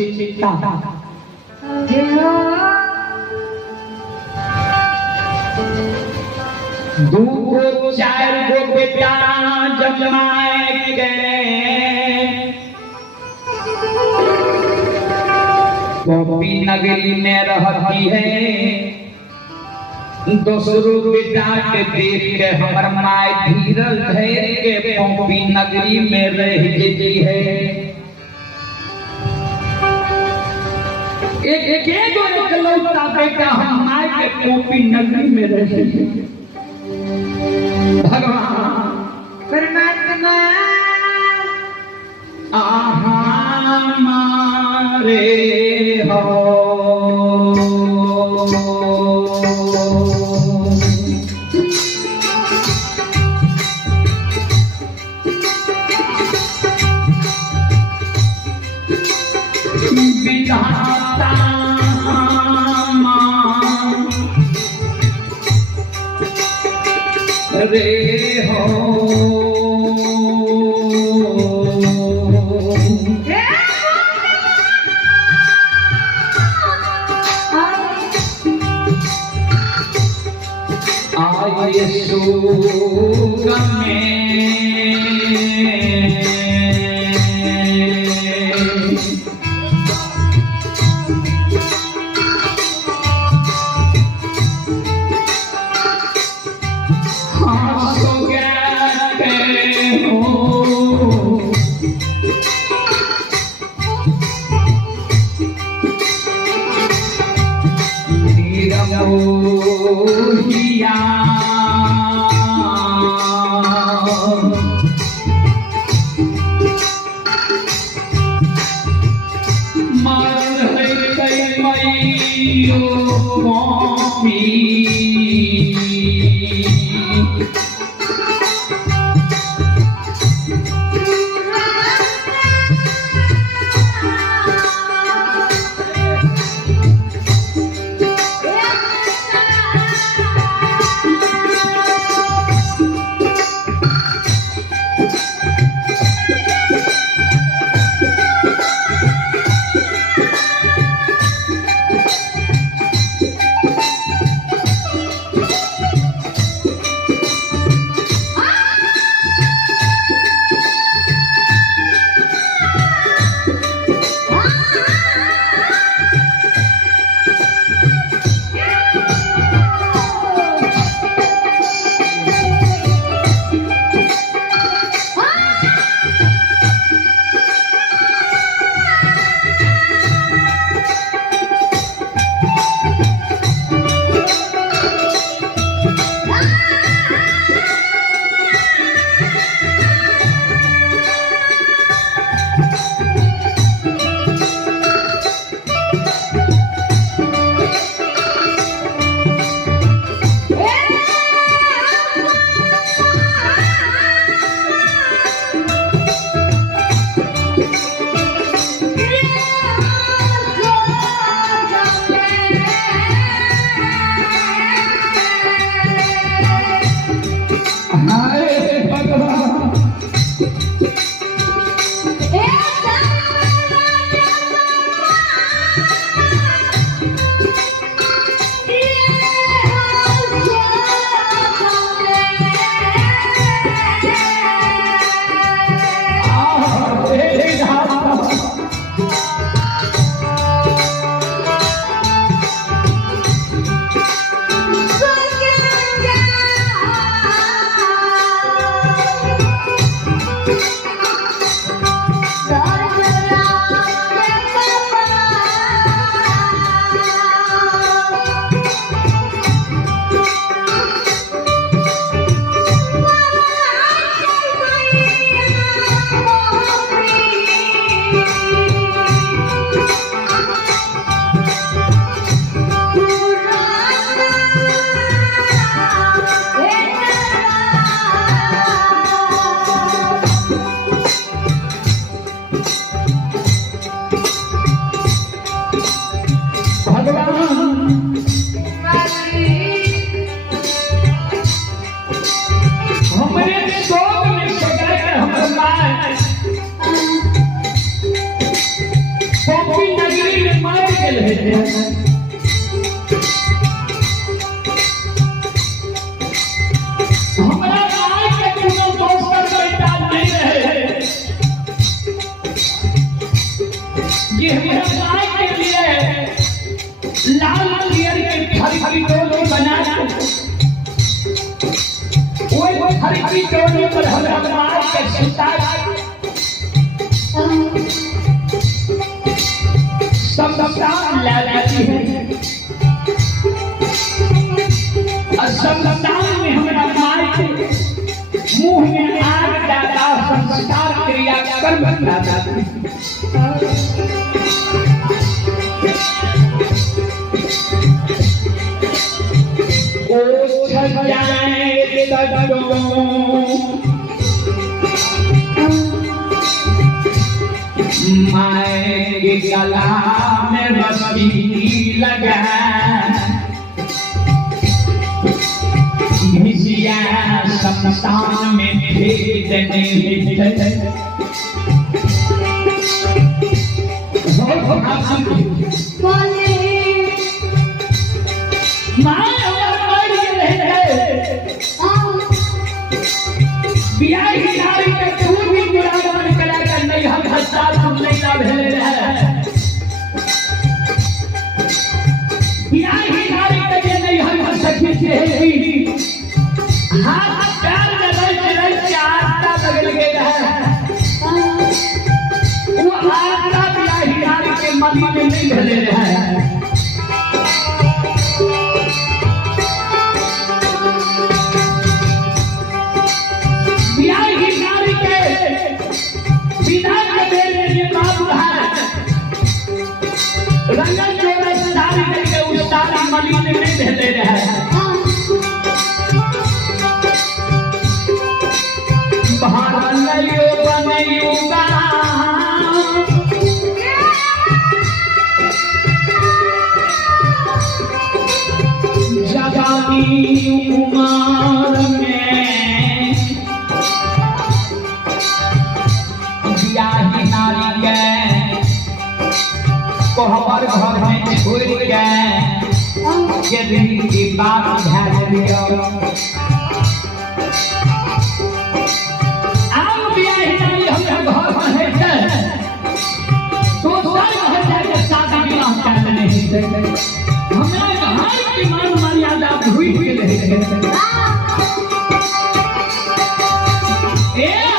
शिक्षिता दू गो चार गो बेटा जमाए गए गोपी नगरी में रहती है दूसरों बेटा के देख के हमर माय धीरज धैर्य के गोपी नगरी में रह गई है एक एकलौता बेटा हम माय के गोपी नगरी में रह गई भगवान परमात्मा आहा मारे हो विधाता रे हो आये सुगा में हमारा माई के लिए लाल पियर के हरी टोली बना वो हरी टोली पर हमारा माई के सुता सब काम ला लेती है और सब काम में हमारा माई के मुंह में आग डाला संस्कार क्रिया कर्म डाला ओ सजाए तड़ो माए गला में रस्सी लगा मिसिया समतान में भेजने बियाही नारी के खून भी गुलाम कला कर नहीं हम हस्तार हम नहीं ला भेले रहे बियाही नारी के ये नहीं हम सखी से ही हाथ पैर में रह के आत्मा बदल गए रहे वो आत्मा बियाही नारी के मन में नहीं भेले रहे रंगन जो सारी करके उस सारी मली में नहीं भेजे रहे बहानलियो बनयुगा जवानी उमर में बियाही नारी के को हमारे घर में छोड़ गए ये दिन की बात ध्यान दियो हम बियाही नारी हम घर में है तो सारे घर जाके शादी विवाह कर नहीं देते हमारे घर की मान मर्यादा भूल के रहे ए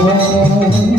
Oh